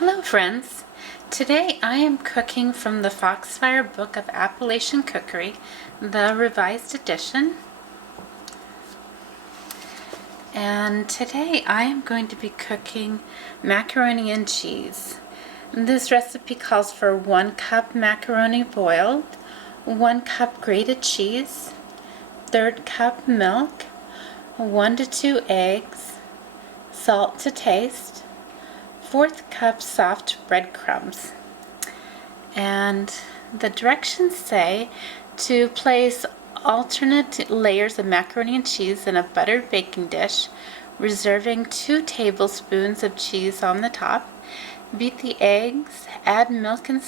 Hello friends! Today I am cooking from the Foxfire book of Appalachian Cookery, the revised edition. And today I am going to be cooking macaroni and cheese. This recipe calls for 1 cup macaroni boiled, 1 cup grated cheese, 1/3 cup milk, 1 to 2 eggs, salt to taste, 1/4 cup soft breadcrumbs. And the directions say to place alternate layers of macaroni and cheese in a buttered baking dish, reserving 2 tablespoons of cheese on the top. Beat the eggs, add milk and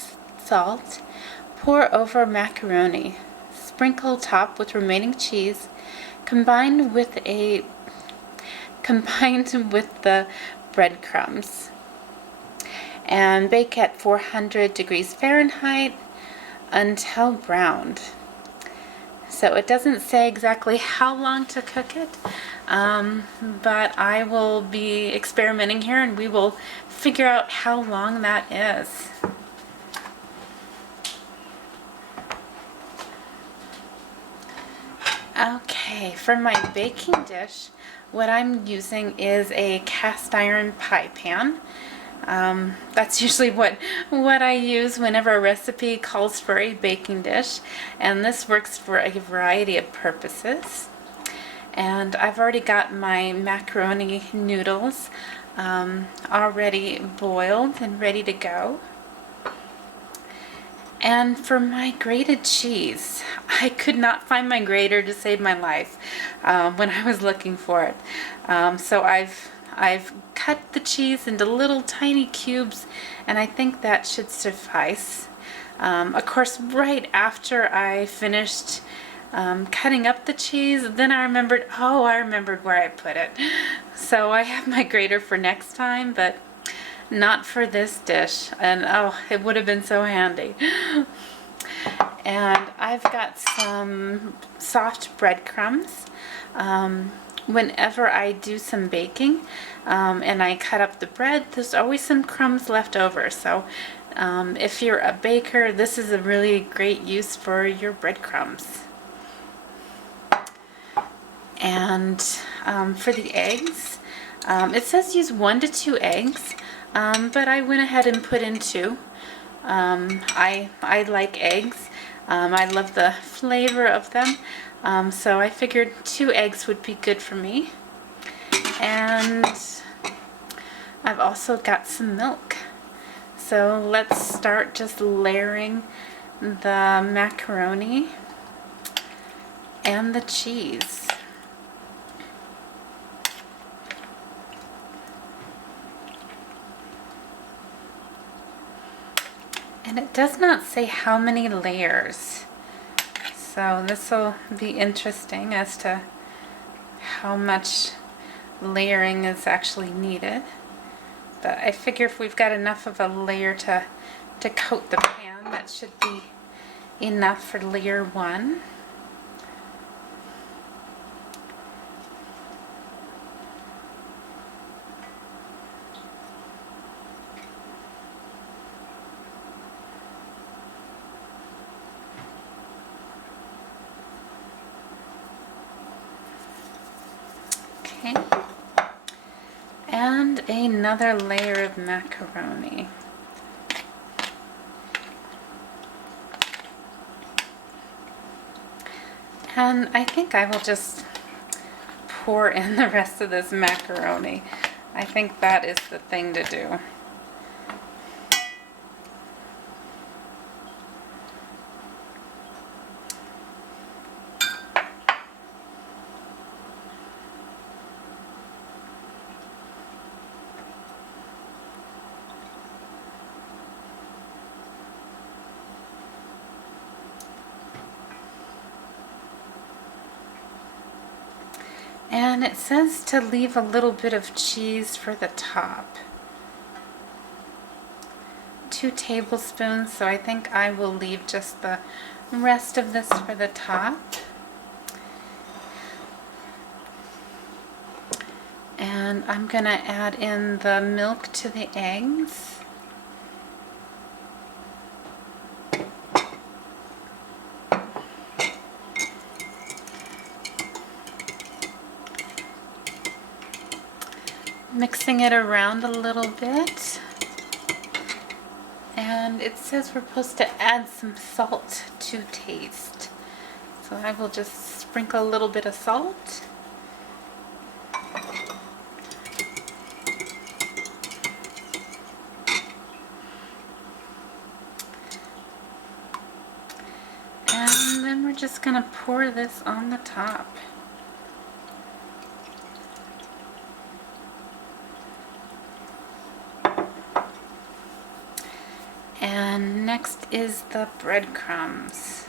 salt, pour over macaroni, sprinkle top with remaining cheese, combined with the breadcrumbs, and bake at 400 degrees Fahrenheit until browned. So it doesn't say exactly how long to cook it, but I will be experimenting here and we will figure out how long that is. Okay, for my baking dish, what I'm using is a cast iron pie pan. That's usually what I use whenever a recipe calls for a baking dish, and this works for a variety of purposes. And I've already got my macaroni noodles already boiled and ready to go. And for my grated cheese, I could not find my grater to save my life when I was looking for it. So I've cut the cheese into little tiny cubes, and I think that should suffice. Of course, right after I finished cutting up the cheese, then I remembered where I put it. So I have my grater for next time, but not for this dish, and oh, it would have been so handy. And I've got some soft breadcrumbs. Whenever I do some baking and I cut up the bread, there's always some crumbs left over. So if you're a baker, this is a really great use for your breadcrumbs. And for the eggs, it says use 1 to 2 eggs, but I went ahead and put in 2. I like eggs. I love the flavor of them. So I figured 2 eggs would be good for me. And I've also got some milk. So let's start just layering the macaroni and the cheese. And it does not say how many layers. So this will be interesting as to how much layering is actually needed. But I figure if we've got enough of a layer to coat the pan, that should be enough for layer 1. Okay, and another layer of macaroni. And I think I will just pour in the rest of this macaroni. I think that is the thing to do. And it says to leave a little bit of cheese for the top. 2 tablespoons, so I think I will leave just the rest of this for the top. And I'm going to add in the milk to the eggs. mixing it around a little bit. And it says we're supposed to add some salt to taste. So I will just sprinkle a little bit of salt. And then we're just going to pour this on the top. And next is the breadcrumbs.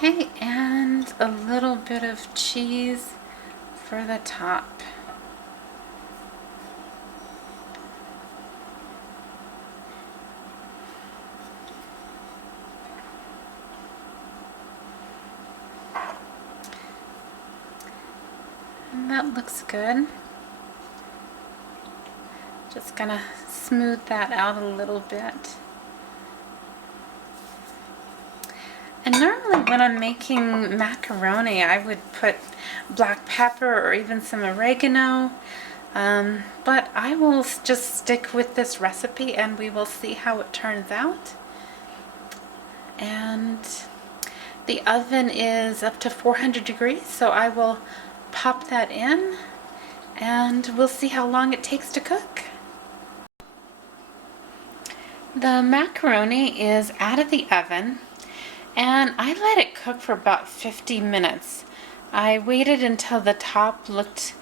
Okay, and a little bit of cheese for the top. And that looks good. Just gonna smooth that out a little bit. And normally when I'm making macaroni, I would put black pepper or even some oregano, but I will just stick with this recipe and we will see how it turns out. And the oven is up to 400 degrees, so I will pop that in and we'll see how long it takes to cook. The macaroni is out of the oven, and I let it cook for about 50 minutes. I waited until the top looked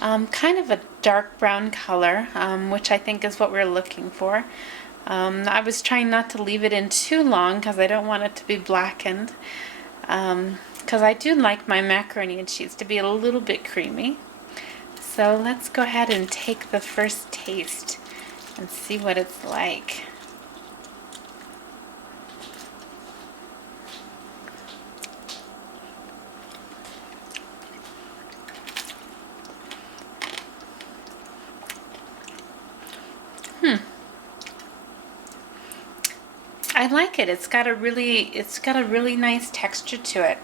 kind of a dark brown color, which I think is what we're looking for. I was trying not to leave it in too long because I don't want it to be blackened, because I do like my macaroni and cheese to be a little bit creamy. So let's go ahead and take the first taste and see what it's like. I like it. It's got a really nice texture to it.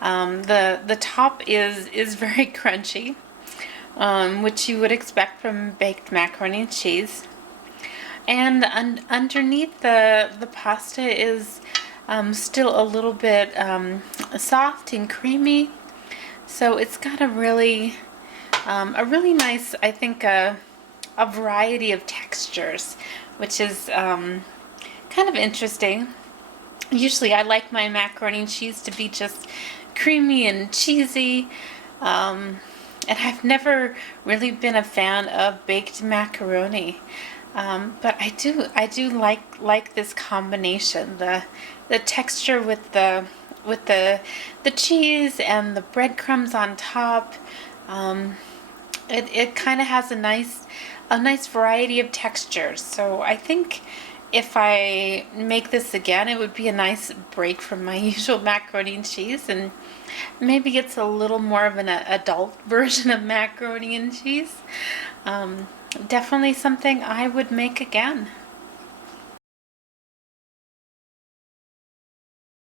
The top is very crunchy, which you would expect from baked macaroni and cheese. And underneath the pasta is still a little bit soft and creamy. So it's got a really nice, I think, a variety of textures, which is kind of interesting. Usually I like my macaroni and cheese to be just creamy and cheesy, and I've never really been a fan of baked macaroni, but I do like this combination, the texture with the cheese and the breadcrumbs on top. It kind of has a nice variety of textures. So I think if I make this again, it would be a nice break from my usual macaroni and cheese, and maybe it's a little more of an adult version of macaroni and cheese. Definitely something I would make again.